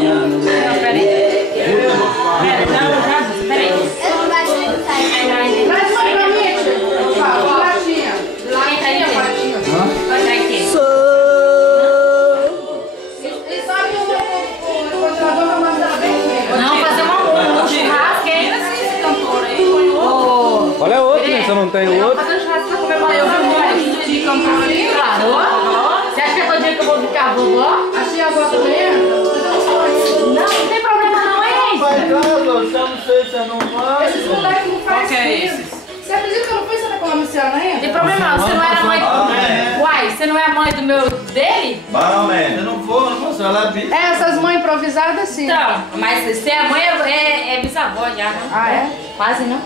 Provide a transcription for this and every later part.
apanhando, né? Não, peraí. Não, peraí. Traz uma pra mim, tio. Latinha. Latinha, latinha. Vai dar aqui. E sabe o congelador vai mandar bem? Não, fazer um churrasco, hein? Esse cantor aí. Olha outro, né? Você não tem o outro? Fazer um churrasco pra comer mais. Eu vi um monte de cantor ali. Claro. Você acha que é todo dia que eu vou ficar vovó? A tia avó também? Não tem problema não, hein? Vai cá, eu não sei se não vai. Esses moleques não fazem que é isso. Você acredita que eu não fui Santa Colomiciana ainda? Não tem problema não, você não era mãe do... Uai, você não é mãe do meu... dele? Bom, man. Eu não vou, você vai lá, bicho. É, essas mães improvisadas assim. Então, mas você é mãe é bisavó já, né? Ah, é? Quase não.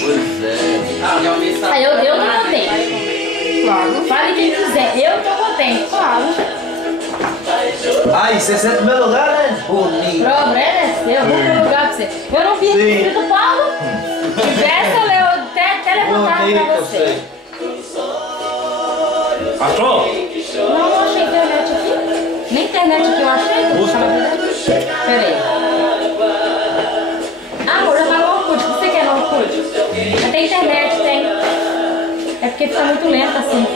Pois é. Ah, eu tô contente. Claro. Fale quem quiser, eu tô contente. Claro. Ai, você senta no meu lugar, né? Bonito. O problema é seu, eu vou pro lugar pra você. Eu não vi esse do Paulo. Se tivesse, eu até levantava pra você. Achou? Não achei internet aqui. Nem internet aqui eu achei. Peraí. Amor, já tá no Orkut. O que você quer no Orkut? Tem internet, tem. É porque fica muito lento assim,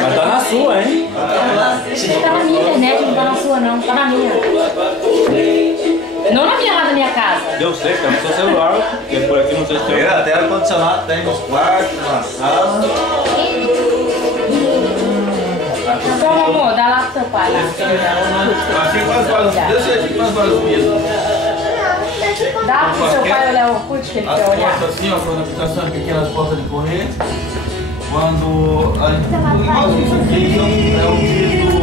Mas tá na sua, hein? Tá na minha internet, não tá na sua não, tá na minha. Não na minha, lá na minha casa. Eu sei, tá no seu celular, porque por aqui não sei se tem. Até ar-condicionado tem nos quartos, na sala. Então, amor, dá lá pro seu pai lá. Assim quase vários dias. Deixa eu quase vários dias. Dá pro seu pai olhar o Orkut que ele As quer olhar. portas assim, ó, quando a aplicação é pequena, as portas de correr. Quando a gente. Igualzinho isso aqui, é o piso.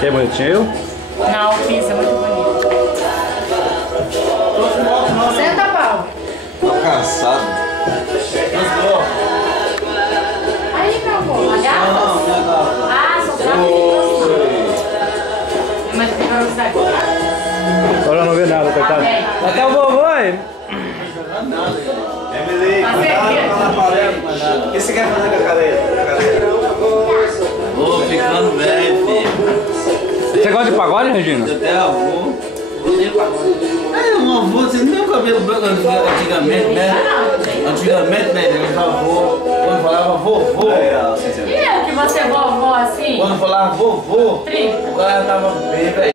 Que é bonitinho? Não, o piso é muito bonito. Senta, Paulo. Tô cansado. Aí, meu amor, a garrafa? Não, Ah, só pra mim. Mas tem pra você agora. Agora não vê nada, coitado. Até o vovô, hein? Emily, cuidado com a parede. O que você quer fazer com a cadeira? Vou ficando velho, filho. Você gosta de pagode, Regina? Eu até avô. É, um avô, você não tem o cabelo branco antigamente, né? Antigamente, né? Ele falava avô. Quando falava vovô. E eu que você é vovó assim? Quando falava vovô, 30. o cara tava bem, velho.